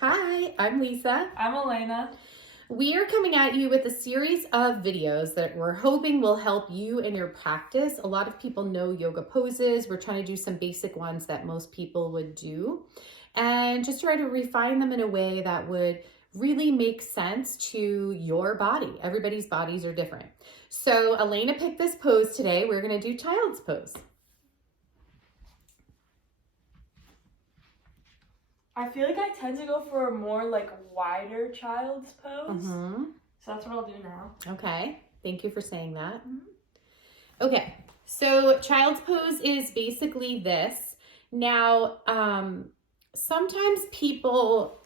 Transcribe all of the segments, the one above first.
Hi, I'm Lisa. I'm Elena. We are coming at you with a series of videos that we're hoping will help you in your practice. A lot of people know yoga poses. We're trying to do some basic ones that most people would do and just try to refine them in a way that would really make sense to your body. Everybody's bodies are different. So Elena picked this pose today. We're going to do child's pose. I feel like I tend to go for a more wider child's pose. So that's what I'll do now. Okay. Thank you for saying that. Okay. So child's pose is basically this. Now, sometimes people,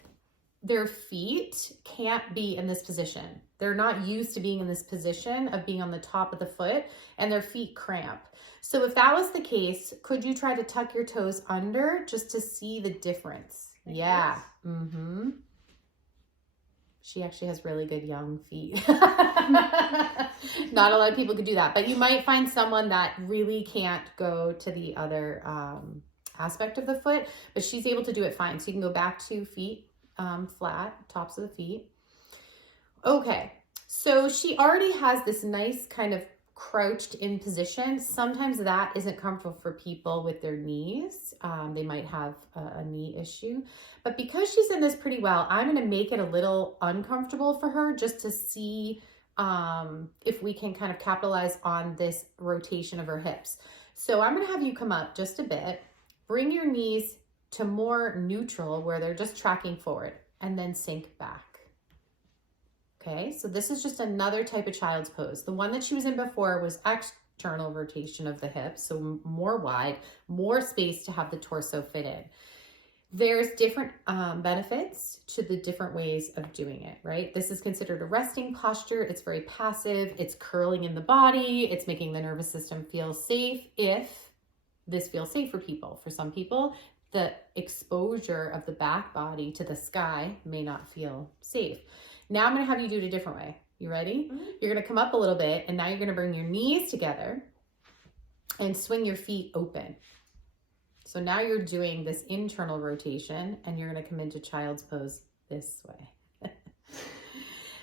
their feet can't be in this position. They're not used to being in this position of being on the top of the foot and their feet cramp. So if that was the case, could you try to tuck your toes under just to see the difference? Yeah. She actually has really good young feet. Not a lot of people could do that, but you might find someone that really can't go to the other aspect of the foot, but she's able to do it fine. So you can go back to feet flat, tops of the feet. Okay, so she already has this nice kind of crouched in position. Sometimes that isn't comfortable for people with their knees. They might have a knee issue, but because she's in this pretty well, I'm going to make it a little uncomfortable for her just to see if we can kind of capitalize on this rotation of her hips. So I'm going to have you come up just a bit, bring your knees to more neutral where they're just tracking forward and then sink back. Okay, so this is just another type of child's pose. The one that she was in before was external rotation of the hips, so more wide, more space to have the torso fit in. There's different benefits to the different ways of doing it, right? This is considered a resting posture. It's very passive. It's curling in the body. It's making the nervous system feel safe if this feels safe for people. For some people, the exposure of the back body to the sky may not feel safe. Now I'm going to have you do it a different way. You ready? You're going to come up a little bit, and now you're going to bring your knees together and swing your feet open. So now you're doing this internal rotation, and you're going to come into child's pose this way.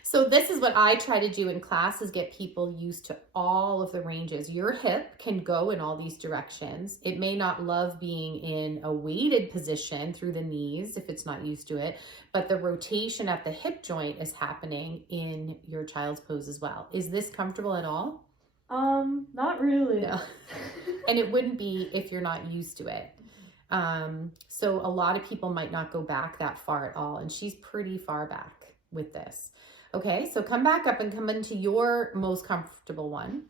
So this is what I try to do in class, is get people used to all of the ranges. Your hip can go in all these directions. It may not love being in a weighted position through the knees if it's not used to it, but the rotation at the hip joint is happening in your child's pose as well. Is this comfortable at all? Not really. No. And it wouldn't be if you're not used to it. So a lot of people might not go back that far at all, and she's pretty far back with this. Okay, so come back up and come into your most comfortable one.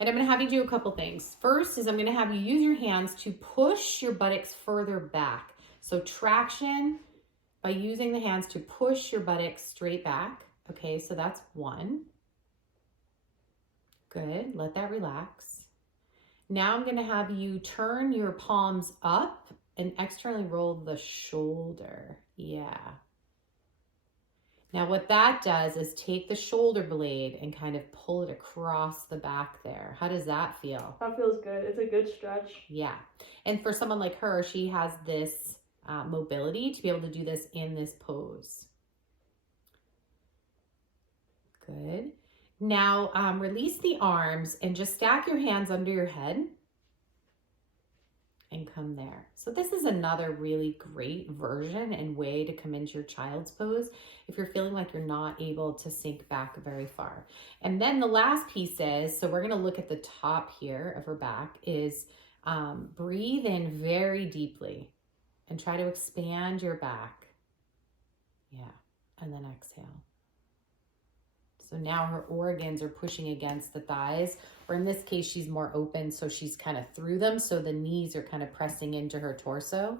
And I'm going to have you do a couple things. First is I'm going to have you use your hands to push your buttocks further back. So traction by using the hands to push your buttocks straight back. Okay, so that's one. Good, let that relax. Now I'm going to have you turn your palms up and externally roll the shoulder. Yeah. Now what that does is take the shoulder blade and kind of pull it across the back there. How does that feel? That feels good. It's a good stretch. Yeah. And for someone like her, she has this mobility to be able to do this in this pose. Good. Now release the arms and just stack your hands under your head and come there. So this is another really great version and way to come into your child's pose if you're feeling like you're not able to sink back very far. And then the last piece is, so we're going to look at the top here of her back, is breathe in very deeply and try to expand your back. Yeah, and then exhale. So now her organs are pushing against the thighs, or in this case, she's more open, so she's kind of through them, so the knees are kind of pressing into her torso.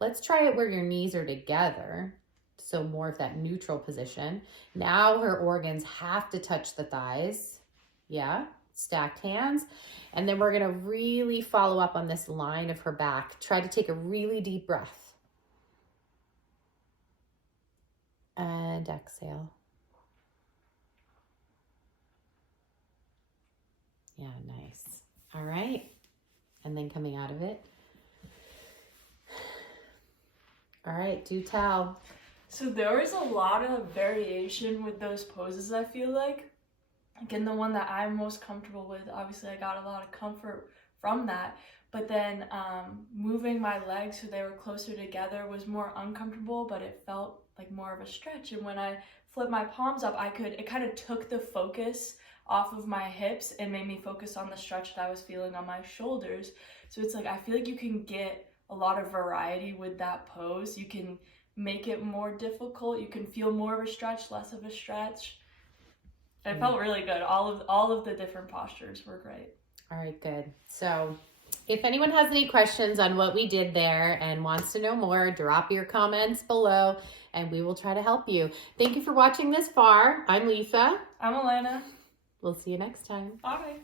Let's try it where your knees are together, so more of that neutral position. Now her organs have to touch the thighs. Yeah, stacked hands. And then we're going to really follow up on this line of her back. Try to take a really deep breath. And exhale. Yeah, nice. All right. And then coming out of it. All right, do tell. So there was a lot of variation with those poses, I feel like. Again, the one that I'm most comfortable with, obviously I got a lot of comfort from that. But then moving my legs so they were closer together was more uncomfortable, but it felt like more of a stretch. And when I flipped my palms up, it kind of took the focus off of my hips and made me focus on the stretch that I was feeling on my shoulders. So it's like, I feel like you can get a lot of variety with that pose. You can make it more difficult. You can feel more of a stretch, less of a stretch. It felt really good. All of the different postures were great. All right, good. So if anyone has any questions on what we did there and wants to know more, drop your comments below and we will try to help you. Thank you for watching this far. I'm Lisa. I'm Alana. We'll see you next time. Bye.